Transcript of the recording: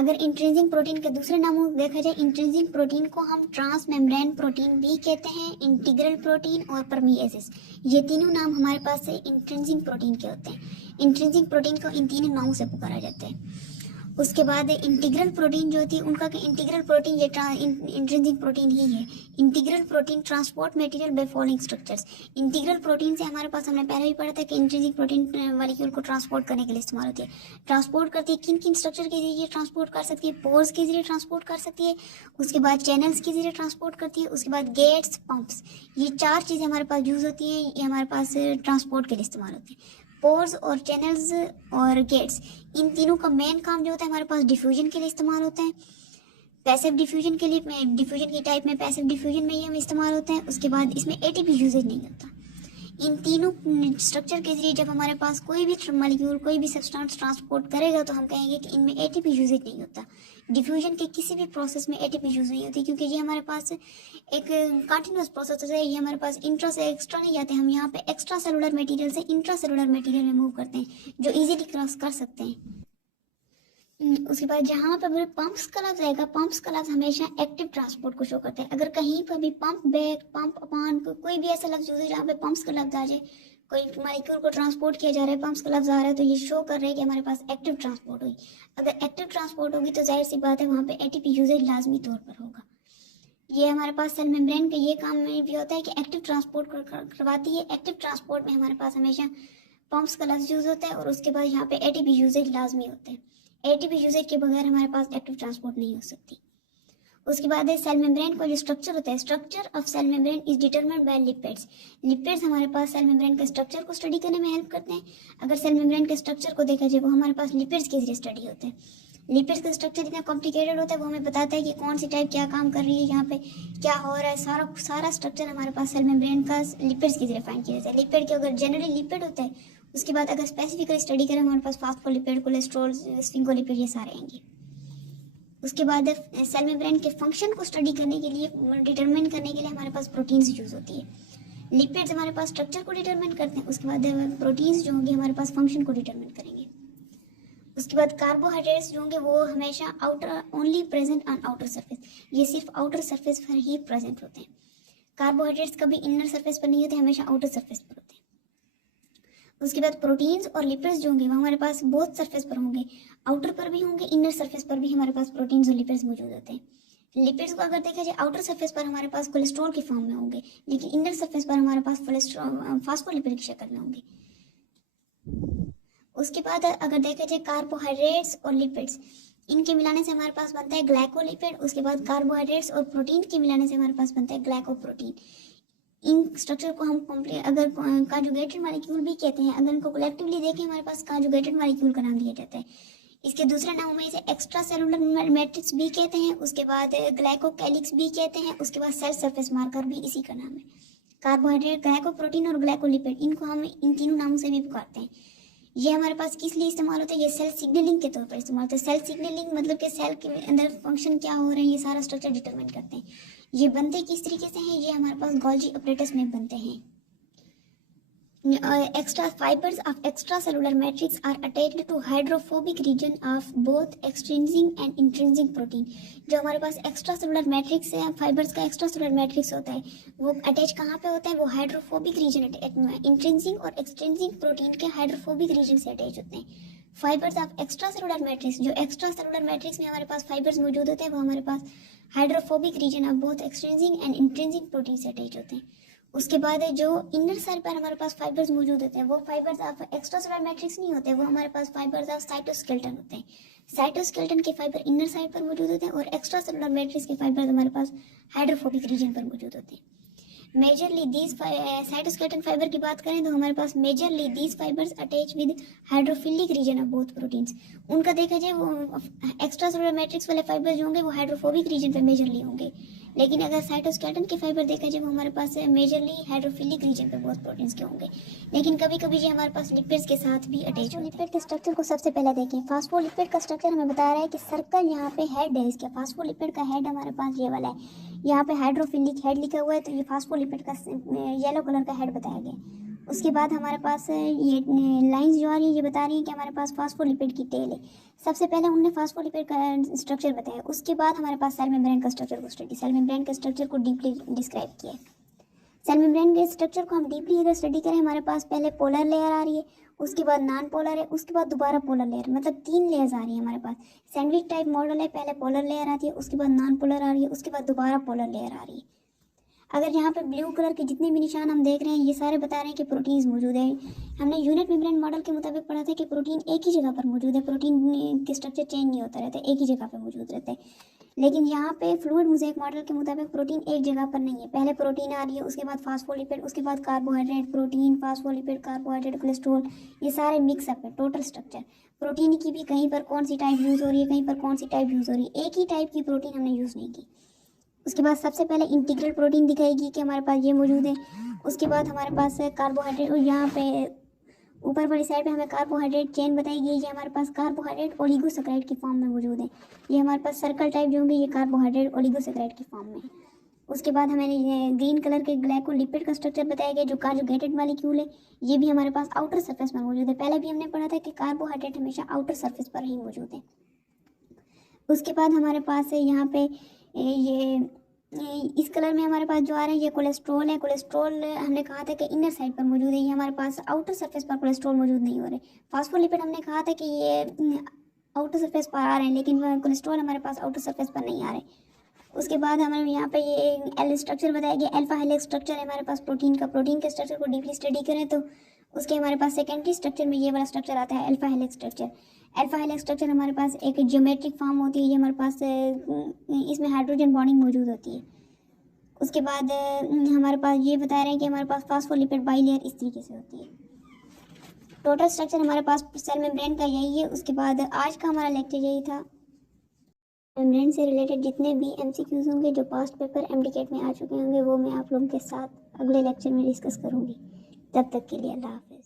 अगर intrinsic protein के दूसरे नामों को देखा जाए, इंट्रिंसिक प्रोटीन को हम ट्रांस मेम्ब्रेन प्रोटीन भी कहते हैं, इंटीग्रल प्रोटीन और परमिएसिस। ये तीनों नाम हमारे पास से इंट्रिंसिक प्रोटीन के होते हैं। इंट्रिंसिक प्रोटीन को इन तीनों नामों से पुकारा जाता है। उसके बाद इंटीग्रल प्रोटीन जो होती है उनका इंटीग्रल प्रोटीन ये इंट्रिंसिक प्रोटीन ही है। Integral protein transport material by following structures. Integral protein से हमारे पास हमने पहले भी पढ़ा था कि इंट्रिंसिक प्रोटीन मॉलिक्यूल को ट्रांसपोर्ट करने के लिए इस्तेमाल होती है। ट्रांसपोर्ट करती है किन किन स्ट्रक्चर के जरिए ट्रांसपोर्ट कर सकती है? पोर्स के जरिए ट्रांसपोर्ट कर सकती है, उसके बाद चैनल्स के जरिए ट्रांसपोर्ट करती है, उसके बाद गेट्स, पंप्स, ये चार चीज़ें हमारे पास यूज़ होती है, ये हमारे पास ट्रांसपोर्ट के लिए इस्तेमाल होती है। पोर्स और चैनल्स और गेट्स, इन तीनों का मेन काम जो होता है हमारे पास डिफ्यूजन के लिए इस्तेमाल होता है। पैसिव डिफ्यूजन के लिए, डिफ्यूजन की टाइप में पैसिव डिफ्यूजन में ये हम इस्तेमाल होते हैं। उसके बाद इसमें एटीपी यूजेज नहीं होता। इन तीनों स्ट्रक्चर के जरिए जब हमारे पास कोई भी मॉलिक्यूल कोई भी सब्सटेंस ट्रांसपोर्ट करेगा तो हम कहेंगे कि इनमें एटीपी यूजेज नहीं होता। डिफ्यूजन के किसी भी प्रोसेस में एटीपी यूज नहीं होती, क्योंकि ये हमारे पास एक कंटिन्यूस प्रोसेस है। ये हमारे पास इंट्रा से एक्स्ट्रा नहीं जाते, हम यहाँ पे एक्स्ट्रा सेलुलर मटेरियल से इंट्रा सेलुलर मटेरियल में मूव करते हैं, जो इजीली क्रॉस कर सकते हैं। उसके बाद जहाँ पर पंप्स का लफ्ज आएगा, पंप्स का लफ्ज हमेशा एक्टिव ट्रांसपोर्ट को शो करता है। अगर कहीं पर भी पंप बैक, पंप अपॉन, कोई भी ऐसा लफ्ज यूज है जहाँ पे पंप्स का लफ्ज आ जाए, कोई मॉलिक्यूल को ट्रांसपोर्ट किया जा रहा है, पंप्स का लफ्ज आ रहा है, तो ये शो कर रहा है कि हमारे पास एक्टिव ट्रांसपोर्ट हुई। अगर एक्टिव ट्रांसपोर्ट होगी तो जाहिर सी बात है वहाँ पे एटीपी यूजेज लाजमी तौर पर होगा। ये हमारे पास सेल मेम्ब्रेन का ये काम में भी होता है कि एक्टिव ट्रांसपोर्ट करवाती है। एक्टिव ट्रांसपोर्ट में हमारे पास हमेशा पंप्स का लफ्ज यूज होता है और उसके बाद यहाँ पे एटीपी यूजेज लाजमी होते हैं। एटीपी यूजेज के बगैर हमारे पास एक्टिव ट्रांसपोर्ट नहीं हो सकती। उसके बाद है सेल मेम्ब्रेन का जो स्ट्रक्चर होता है, structure of cell membrane is determined by lipids. Lipids हमारे पास सेल मेम्ब्रेन के स्ट्रक्चर को स्टडी करने में हेल्प करते हैं। अगर सेल मेम्ब्रेन के स्ट्रक्चर को देखा जाए वो हमारे पास लिपिड्स के जरिए स्टडी होते हैं। लिपिड्स का स्ट्रक्चर इतना कॉम्प्लिकेटेड होता है, वो हमें बताता है कि कौन सी टाइप क्या काम कर रही है, यहाँ पे क्या हो रहा है। सारा स्ट्रक्चर हमारे पास सेल मेम्ब्रेन का लिपिड्स के जरिए फाइंड किया जाता है। लिपिड के अगर जनरली लिपिड होता है, उसके बाद अगर स्पेसिफिकली स्टडी करें हमारे पास फास्फोलिपिड, कोलेस्ट्रॉल, स्फिंगोलिपिड, ये सारे आएंगे। उसके बाद सेल मेम्ब्रेन के फंक्शन को स्टडी करने के लिए, डिटरमाइन करने के लिए हमारे पास प्रोटीन्स यूज होती है। लिपिड्स हमारे पास स्ट्रक्चर को डिटरमाइन करते हैं, उसके बाद प्रोटीन्स जो होंगे हमारे पास फंक्शन को डिटरमाइन करेंगे। उसके बाद कार्बोहाइड्रेट्स जो होंगे वो हमेशा outer only present on outer surface, ये सिर्फ आउटर सरफेस पर ही प्रेजेंट होते हैं। कार्बोहाइड्रेट्स कभी इनर सरफेस पर नहीं होते, हमेशा आउटर सरफेस पर होते हैं। उसके बाद प्रोटीन्स और लिपिड्स जो होंगे वो हमारे पास बोथ सरफेस पर होंगे, आउटर पर भी होंगे, इनर सरफेस पर भी हमारे पास प्रोटीन्स और लिपिड्स मौजूद होते हैं। लिपिड्स को अगर देखा जाए आउटर सरफेस पर हमारे पास कोलेस्ट्रॉल की फॉर्म में होंगे, लेकिन इनर सरफेस पर हमारे पास फास्फोलिपिड की शक्ल में होंगे। उसके बाद अगर देखा जाए कार्बोहाइड्रेट्स और लिपिड्स, इनके मिलाने से हमारे पास बनता है ग्लाइकोलिपिड। उसके बाद कार्बोहाइड्रेट्स और प्रोटीन के मिलाने से हमारे पास बनता है ग्लाइकोप्रोटीन। इन स्ट्रक्चर को हम अगर कॉन्जुगेटेड मॉलिक्यूल भी कहते हैं। अगर इनको कलेक्टिवली देखें हमारे पास कॉन्जुगेटेड मॉलिक्यूल का नाम दिया जाता है। इसके दूसरे नामों में इसे एक्स्ट्रा सेलुलर मैट्रिक्स भी कहते हैं, उसके बाद ग्लाइकोकैलिक्स भी कहते हैं, उसके बाद सेल सरफेस मार्कर भी इसी का नाम है। कार्बोहाइड्रेट, ग्लाइकोप्रोटीन और ग्लाइकोलिपिड, इनको हम इन तीनों नामों से भी पुकारते हैं। ये हमारे पास किस लिए इस्तेमाल होता है? ये सेल सिग्नलिंग के तौर पर इस्तेमाल होता है। सेल सिग्नलिंग मतलब कि सेल के अंदर फंक्शन क्या हो रहे हैं, ये सारा स्ट्रक्चर डिटरमाइन करते हैं। ये बनते किस तरीके से हैं? ये हमारे पास गोल्जी अपरेटस में बनते हैं। Extra fibers of extracellular matrix are attached to hydrophobic region of both extrinsic and intrinsic protein। जो हमारे पास एक्स्ट्रा सेलुलर मैट्रिक्स है, फाइबर्स का एक्स्ट्रा सेलुलर मैट्रिक्स होता है, वो अटैच कहाँ पे होता है? वो हाइड्रोफोबिक रीजन, इंट्रिंसिक और एक्सट्रिंसिक प्रोटीन के हाइड्रोफोबिक रीजन से अटैच होते हैं। Fibres of extra cellular matrix, जो एक्स्ट्रा सेलुलर मैट्रिक्स में हमारे पास फाइबर्स मौजूद होते हैं, वो हमारे पास hydrophobic region of both extrinsic and intrinsic protein से अटैच होते हैं। उसके बाद जो इनर साइड पर हमारे पास फाइबर्स मौजूद होते हैं, वो fibres of extra cellular matrix नहीं होते, वो हमारे पास फाइबर्स ऑफ साइटोस्केलेटन होते हैं। साइटोस्केलेटन के फाइबर इनर साइड पर मौजूद होते हैं और एक्स्ट्रा सेलुलर मैट्रिक्स के फाइबर्स हमारे पास हाइड्रोफोबिक रीजन पर मौजूद होते हैं। मेजरली दीज साइटोस्केलेटन फाइबर की बात करें तो हमारे पास majorly these fibres attach with hydrophilic region of both proteins. उनका देखा जाए वो एक्स्ट्रा सेलुलर मैट्रिक्स वाले फाइबर जो होंगे वो हाइड्रोफोबिक रीजन पे मेजरली होंगे, लेकिन अगर साइटोस्केलेटन के फाइबर देखा जाए वो हमारे पास मेजरली हाइड्रोफिलिक रीजन पे बोथ प्रोटीन्स के होंगे, लेकिन कभी कभी ये हमारे पास लिपिड्स के साथ भी अटैच होते हैं। लिपिड के स्ट्रक्चर को सबसे पहले देखें। फास्फोलिपिड का स्ट्रक्चर हमें बता रहा है कि सर्कल यहाँ पे हेड है इसके। फास्फोलिपिड का हेड हमारे पास ये वाला है, यहाँ पे हाइड्रोफिलिक हेड लिखा हुआ है, तो ये फास्फोलिपिड का येलो कलर का हेड बताया गया। उसके बाद हमारे पास ये लाइंस जो आ रही है ये बता रही है कि हमारे पास फास्फोलिपिड की टेल है। सबसे पहले उन्होंने फास्फोलिपिड का स्ट्रक्चर बताया, उसके बाद हमारे पास सेल मेम्ब्रेन का स्ट्रक्चर को सेल मेम्ब्रेन के स्ट्रक्चर को डीपली डिस्क्राइब किया है। सेल मेम्ब्रेन के स्ट्रक्चर को हम डीपली अगर स्टडी करें, हमारे पास पहले पोलर लेयर आ रही है, उसके बाद नॉन पोलर है, उसके बाद दोबारा पोलर लेयर, मतलब 3 लेयर्स आ रही है हमारे पास। सैंडविच टाइप मॉडल है, पहले पोलर लेयर आती है, उसके बाद नॉन पोलर आ रही है, उसके बाद दोबारा पोलर लेयर आ रही है। अगर यहाँ पे ब्लू कलर के जितने भी निशान हम देख रहे हैं ये सारे बता रहे हैं कि प्रोटीन्स मौजूद है। हमने यूनिट मेम्ब्रेन मॉडल के मुताबिक पढ़ा था कि प्रोटीन एक ही जगह पर मौजूद है, प्रोटीन के स्ट्रक्चर चेंज नहीं होता रहता, एक ही जगह पर मौजूद रहता है। लेकिन यहाँ पे फ्लूइड मोज़ेक मॉडल के मुताबिक प्रोटीन एक जगह पर नहीं है, पहले प्रोटीन आ रही है, उसके बाद फास्फोलिपिड, उसके बाद carbohydrate, protein, phospholipid, carbohydrate, cholesterol, ये सारे मिक्सअप है टोटल स्ट्रक्चर। प्रोटीन की भी कहीं पर कौन सी टाइप यूज़ हो रही है, कहीं पर कौन सी टाइप यूज़ हो रही है, एक ही टाइप की प्रोटीन हमने यूज़ नहीं की। उसके बाद सबसे पहले इंटीग्रल प्रोटीन दिखाएगी कि हमारे पास ये मौजूद है। उसके बाद हमारे पास कार्बोहाइड्रेट, और यहाँ पे ऊपर वाली साइड पे हमें कार्बोहाइड्रेट चेन बताई गई, ये हमारे पास कार्बोहाइड्रेट ओलिगोसैकेराइड की फॉर्म में मौजूद है। ये हमारे पास सर्कल टाइप जो होंगे ये कार्बोहाइड्रेट ओलिगोसैकेराइड की फॉर्म में है। उसके बाद हमें ग्रीन कलर के ग्लाइकोलिपिड का स्ट्रक्चर बताया गया जो कॉन्जुगेटेड मॉलिक्यूल है, ये भी हमारे पास आउटर सरफेस पर मौजूद है। पहले भी हमने पढ़ा था कि कार्बोहाइड्रेट हमेशा आउटर सरफेस पर ही मौजूद है। उसके बाद हमारे पास है यहाँ पे ये इस कलर में हमारे पास जो आ रहा है ये कोलेस्ट्रॉल है। कोलेस्ट्रॉल हमने कहा था कि इनर साइड पर मौजूद है, ये हमारे पास आउटर सरफेस पर कोलेस्ट्रॉल मौजूद नहीं हो रहे। फास्फोलिपिड हमने कहा था कि ये आउटर सरफेस पर आ रहे हैं, लेकिन कोलेस्ट्रॉल हमारे पास आउटर सरफेस पर नहीं आ रहे। उसके बाद हमें यहाँ पे ये एल स्ट्रक्चर बताया गया, अल्फा हेलिक्स स्ट्रक्चर है हमारे पास प्रोटीन का। प्रोटीन के स्ट्रक्चर को डीपली स्टडी करें तो उसके हमारे पास सेकेंडरी स्ट्रक्चर में ये वाला स्ट्रक्चर आता है, alpha helix structure. Alpha helix structure हमारे पास एक ज्योमेट्रिक फॉर्म होती है, ये हमारे पास इसमें हाइड्रोजन बॉन्डिंग मौजूद होती है। उसके बाद हमारे पास ये बता रहे हैं कि हमारे पास फास्फोलिपिड बाइलेयर इस तरीके से होती है। टोटल स्ट्रक्चर हमारे पास सेल मेम्ब्रेन का यही है। उसके बाद आज का हमारा लेक्चर यही था। मेम्ब्रेन से रिलेटेड जितने भी एमसीक्यूज होंगे जो पास्ट पेपर एमडीकेट में आ चुके होंगे वो मैं आप लोगों के साथ अगले लेक्चर में डिस्कस करूँगी। तब तक के लिए अल्लाह हाफ़िज़।